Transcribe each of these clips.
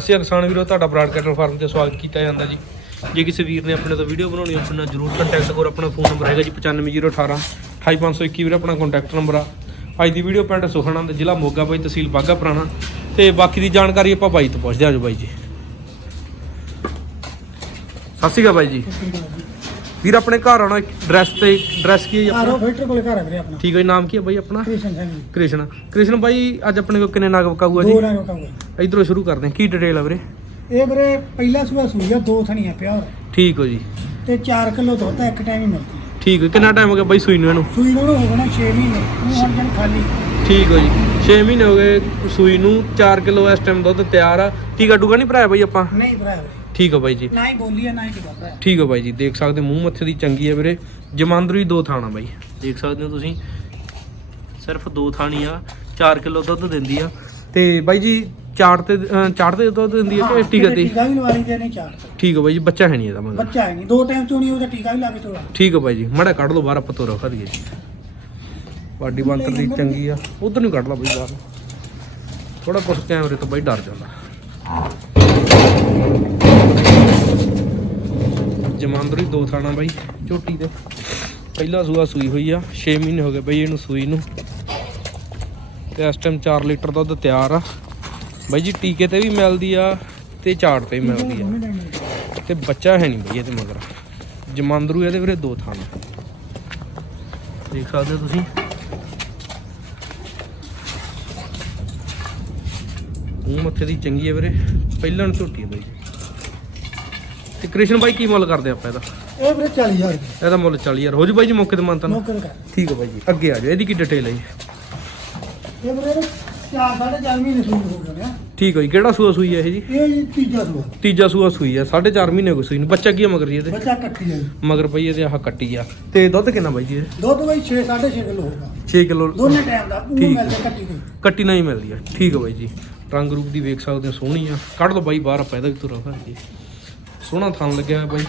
ਅਸੀਂ ਕਿਸਾਨ ਵੀਰੋ ਤੁਹਾਡਾ ਬਰਾਡ ਕੈਟਲ ਫਾਰਮ ਤੇ ਸਵਾਗਤ ਕੀਤਾ ਜਾਂਦਾ ਜੀ। ਜੇ ਕਿਸੇ ਵੀਰ ਨੇ ਆਪਣੇ ਤੋਂ ਵੀਡੀਓ ਬਣਾਉਣੀ ਆਪਣੇ ਨਾਲ ਜਰੂਰ ਕੰਟੈਕਟ ਕਰੋ ਆਪਣਾ ਫੋਨ ਨੰਬਰ ਹੈਗਾ ਜੀ 95018 28521 ਵੀਰ, ਆਪਣਾ ਕੰਟੈਕਟ ਨੰਬਰ ਆ। ਅੱਜ ਦੀ ਵੀਡੀਓ ਪਿੰਡ ਸੁਖਣਾ ਜ਼ਿਲ੍ਹਾ ਮੋਗਾ ਬਾਈ, ਤਹਿਸੀਲ ਬਾਗਾ ਪੁਰਾਣਾ। ਤੇ ਬਾਕੀ ਦੀ ਜਾਣਕਾਰੀ ਆਪਾਂ ਬਾਈ ਤੋਂ ਪੁੱਛਦੇ ਆਜੋ ਬਾਈ ਜੀ। ਸਤਿ ਸ਼੍ਰੀ ਅਕਾਲ ਬਾਈ ਜੀ। ਵੀਰ ਆਪਣੇ ਘਰ ਆਉਣਾ ਐਡਰੈਸ ਤੇ ਐਡਰੈਸ ਕੀ ਹੈ ਜੀ ਆਰੋ ਆਪਣਾ? ਫਿਲਟਰ ਕੋਲੇ ਘਰ ਆ ਵੀਰੇ ਆਪਣਾ। ਠੀਕ ਹੈ ਜੀ, ਨਾਮ ਕੀ ਹੈ ਬਾਈ ਆਪਣਾ? ਕ੍ਰਿਸ਼ਨ ਸਿੰਘ ਜੀ। ਕ੍ਰਿਸ਼ਨ। ਕ੍ਰਿਸ਼ਨ ਬਾਈ ਅੱਜ ਆਪਣੇ ਕੋਲ ਕਿੰਨੇ ਨਾਗ ਵਕਾਊਗਾ ਜੀ? ਦੋ ਨਾਲ ਰੁਕਾਊਗਾ ਇਧਰੋਂ ਸ਼ੁਰੂ ਕਰਦੇ ਹਾਂ ਕੀ ਡਿਟੇਲ ਆ ਵੀਰੇ? ਇਹ ਵੀਰੇ ਪਹਿਲਾ ਸੂਆ ਸੂਈ ਆ ਦੋ ਥਣੀਆਂ ਪਿਆ ਠੀਕ ਹੋ ਜੀ। ਤੇ 4 ਕਿਲੋ ਦੁੱਧ ਇੱਕ ਟਾਈਮ ਹੀ ਮਿਲਦੀ ਹੈ ਠੀਕ ਹੈ ਕਿੰਨਾ ਟਾਈਮ ਹੋ ਗਿਆ ਬਾਈ ਸੂਈ ਨੂੰ ਇਹਨੂੰ? ਸੂਈ ਨੂੰ ਹੋ ਗਣਾ 6 ਮਹੀਨੇ ਉਹ ਹੁਣ ਜਣ ਖਾਲੀ। ਠੀਕ ਹੋ ਜੀ। 6 ਮਹੀਨੇ ਹੋ ਗਏ ਸੂਈ ਨੂੰ 4 ਕਿਲੋ ਇਸ ਟਾਈਮ ਦੁੱਧ ਤਿਆਰ ਆ। ਟੀਕਾ ਟੂਕਾ ਨਹੀਂ ਭਰਾਇਆ ਬਾਈ ਆਪਾਂ? ਨਹੀਂ ਭਰਾ ਵੀਰੇ। ਠੀਕ ਹੋ ਬਾਈ ਜੀ। ਨਾ ਹੀ ਬੋਲੀ ਆ ਨਾ ਹੀ ਕਿਦਾ ਭਰਾ ਠੀਕ ਹੋ ਬਾਈ ਜੀ ਦੇਖ ਸਕਦੇ ਮੂੰਹ ਮੱਥੇ ਦੀ ਚੰਗੀ ਹੈ ਵੀਰੇ। ਜਮਾਂਦਰੂ ਹੀ ਦੋ ਥਾਣਾ ਬਾਈ। ਦੇਖ ਸਕਦੇ ਹੋ ਤੁਸੀਂ ਸਿਰਫ ਦੋ ਥਾਣੀ ਆ 4 ਕਿਲੋ ਦੁੱਧ ਦਿੰਦੀ ਆ। ਤੇ ਬਾਈ ਜੀ ਚਾਰ ਤੇ ਚਾਰ ਤੇ ਦੁੱਧ ਦਿੰਦੀ ਹੈ ਕਿ ਟੀਕਾ ਤੇ? ਟੀਕਾ ਵੀ ਲਵਾ ਲਈ ਨੇ ਚਾਰ ਤੇ ਠੀਕ ਹੋ ਬਾਈ ਜੀ ਬੱਚਾ ਹੈ ਨਹੀਂ ਇਹਦਾ ਮਗਰ। ਬੱਚਾ ਹੈ ਨਹੀਂ ਦੋ ਟਾਈਮ ਨਹੀਂ ਉਹਦਾ ਟੀਕਾ ਵੀ ਲਾ ਕੇ ਤੋੜਾ ਠੀਕ ਹੋ ਬਾਈ ਜੀ ਮੜਾ ਕੱਢ ਲਓ ਬਾਹਰ ਆਪਾਂ ਤੋਰਾ ਖਾ ਦਈਏ ਜੀ ਬਾਡੀ ਬੰਤਰ ਦੀ ਚੰਗੀ ਆ। ਉਧਰ ਨੂੰ ਕੱਢ ਲਾ ਬਾਈ ਬਾਹਰ ਥੋੜਾ ਕੁਛ ਕੈਮਰੇ ਤੋਂ ਬਾਈ ਡਰ ਜਾਂਦਾ। ਜਮਾਂਦਰੀ ਦੋ ਥਾਣਾ ਬਾਈ, ਝੋਟੀ ਤੇ ਪਹਿਲਾ ਸੂਆ ਸੂਈ ਹੋਈ ਆ 6 ਮਹੀਨੇ ਹੋ ਗਏ ਬਾਈ ਇਹਨੂੰ ਸੂਈ ਨੂੰ। ਤੇ ਇਸ ਟਾਈਮ 4 ਲੀਟਰ ਦੁੱਧ ਤਿਆਰ ਆ। ਬਾਈ ਜੀ, ਟੀਕੇ ਤੇ ਵੀ ਮਿਲਦੀ ਆ ਤੇ ਝਾੜ ਤੇ ਵੀ ਮਿਲਦੀ ਆ। ਤੇ ਬੱਚਾ ਹੈ ਨਹੀਂ ਬਈ ਇਹਦੇ ਮਗਰ। ਜਮਾਂਦਰੂ ਇਹਦੇ ਵੀਰੇ ਦੋ ਥਾਂ ਦੇਖ ਸਕਦੇ ਹੋ ਤੁਸੀਂ। ਮੂੰਹ ਮੱਥੇ ਦੀ ਚੰਗੀ ਹੈ ਵੀਰੇ। ਪਹਿਲਾਂ ਨੂੰ ਝੋਟੀ ਹੈ ਬਾਈ ਤੇ ਕ੍ਰਿਸ਼ਨ ਬਾਈ ਕੀ ਮੁੱਲ ਕਰਦੇ ਆਪਾਂ ਇਹਦਾ? ਇਹ ਵੀਰੇ 40000 ਰੁਪਏ ਇਹਦਾ ਮੁੱਲ 40000 ਹੋ ਜੂ ਬਾਈ ਜੀ ਮੌਕੇ ਤੇ ਮੰਨਤਾ ਨਾ ਨੌਕਰ ਕਰ ਠੀਕ ਹੈ ਬਾਈ ਜੀ। ਅੱਗੇ ਆ ਜਾਓ ਇਹਦੀ ਕੀ ਡਿਟੇਲ ਹੈ ਜੀ? ਇਹ ਵੀਰੇ ਚਾਰ ਸਾਢੇ ਚਾਰ ਮਹੀਨੇ ਸੂਈ ਹੋ ਗਏ ਨੇ। ਠੀਕ ਹੈ ਜੀ ਕਿਹੜਾ ਸੂਆ ਸੂਈ ਹੈ ਇਹ ਜੀ? ਇਹ ਜੀ ਤੀਜਾ ਸੂਆ। ਤੀਜਾ ਸੂਆ ਸੂਈ ਹੈ 4.5 ਮਹੀਨੇ ਹੋ ਗਏ ਸੂਈ ਨੂੰ। ਬੱਚਾ ਕੀ ਹੈ ਮਗਰ ਜੀ ਇਹਦੇ? ਬੱਚਾ ਇਕੱਠੀ ਹੈ ਜੀ। ਮਗਰ ਪਈ ਇਹਦੇ ਆਹ ਕੱਟੀ ਆ। ਤੇ ਦੁੱਧ ਕਿੰਨਾ ਬਾਈ ਜੀ ਇਹ? ਦੁੱਧ ਬਈ 6 6.5 ਕਿਲੋ ਹੋਊਗਾ। 6 ਕਿਲੋ। ਦੋਨੇ ਟਾਈਮ ਦਾ ਉਹ ਠੀਕ। ਮਿਲਦਾ ਕੱਟੀ ਕੋਈ ਕੱਟੀ ਨਹੀਂ ਮਿਲਦੀ ਆ। ਠੀਕ ਹੈ ਬਾਈ ਜੀ। ਰੰਗ ਰੂਪ ਦੀ ਵੇਖ ਸਕਦੇ ਹੋ ਸੋਹਣੀ ਆ। ਕੱਢ ਲਓ ਬਾਈ ਬਾਹਰ ਆਪਾਂ ਇਹਦਾ ਵੀ ਤੁਰਾ ਜੀ ਸੋਹਣਾ ਥਣ ਲੱਗਿਆ ਹੋਇਆ ਬਾਈ।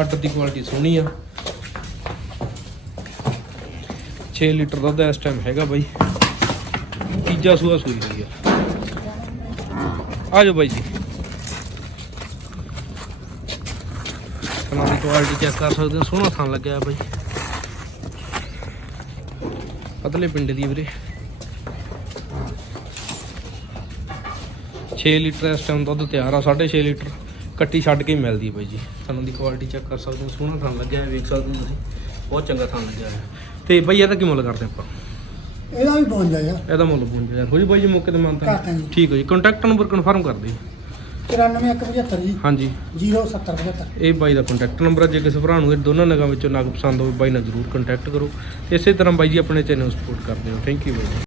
ਅੱਡ ਦੀ ਕੁਆਲਿਟੀ ਸੋਹਣੀ ਆ। 6 ਲੀਟਰ ਦੁੱਧ ਇਸ ਟਾਈਮ ਹੈਗਾ ਬਾਈ। ਤੀਜਾ ਸੂਆ ਸੂਈ ਹੋਈ ਆ। ਆ ਜਾਓ ਬਾਈ ਜੀ। ਥਣਾਂ ਦੀ ਕੁਆਲਿਟੀ ਚੈੱਕ ਕਰ ਸਕਦੇ ਹੋ। ਸੋਹਣਾ ਥਣ ਲੱਗਿਆ ਬਾਈ। ਪਤਲੇ ਪਿੰਡ ਦੀ ਵੀਰੇ। 6 ਲੀਟਰ ਇਸ ਟਾਈਮ ਦੁੱਧ ਤਿਆਰ ਆ 6.5 ਲੀਟਰ। ਕੱਟੀ ਛੱਡ ਕੇ ਮਿਲਦੀ ਹੈ ਬਾਈ ਜੀ। ਤੁਹਾਨੂੰ ਦੀ ਕੁਆਲਿਟੀ ਚੈੱਕ ਕਰ ਸਕਦੇ ਹੋ ਸੋਹਣਾ ਥਣ ਲੱਗਿਆ ਹੈ ਵੇਖ ਸਕਦੇ ਹੋ ਤੁਸੀਂ। ਬਹੁਤ ਚੰਗਾ ਥਣ ਲੱਗਿਆ ਹੈ ਤੇ ਬਾਈ ਇਹਦਾ ਕੀ ਮੁੱਲ ਕਰਦੇ ਆਪਾਂ? ਇਹਦਾ ਵੀ ਪਹੁੰਚ ਜਾਏਗਾ ਇਹਦਾ ਮੁੱਲ 5000 ਹੋ ਜੀ ਬਾਈ ਜੀ ਮੌਕੇ ਤੇ ਮੰਨਤਾ। ਠੀਕ ਹੋ ਜੀ। ਕੰਟੈਕਟ ਨੰਬਰ ਕਨਫਰਮ ਕਰ ਦਿਓ। 94175 ਜੀ। ਹਾਂਜੀ। 0775 ਇਹ ਬਾਈ ਦਾ ਕੰਟੈਕਟ ਨੰਬਰ ਹੈ ਜੇ ਕਿਸੇ ਭਰਾ ਨੂੰ ਇਹ ਦੋਨਾਂ ਨਗਾਂ ਵਿੱਚੋਂ ਨਗ ਪਸੰਦ ਹੋਵੇ ਬਾਈ ਨਾਲ ਜ਼ਰੂਰ ਕੰਟੈਕਟ ਕਰੋ। ਇਸੇ ਤਰ੍ਹਾਂ ਬਾਈ ਜੀ ਆਪਣੇ ਚੈਨਲ ਨੂੰ ਸਪੋਰਟ ਕਰਦੇ ਹੋ ਥੈਂਕ ਯੂ ਬਾਈ ਜੀ।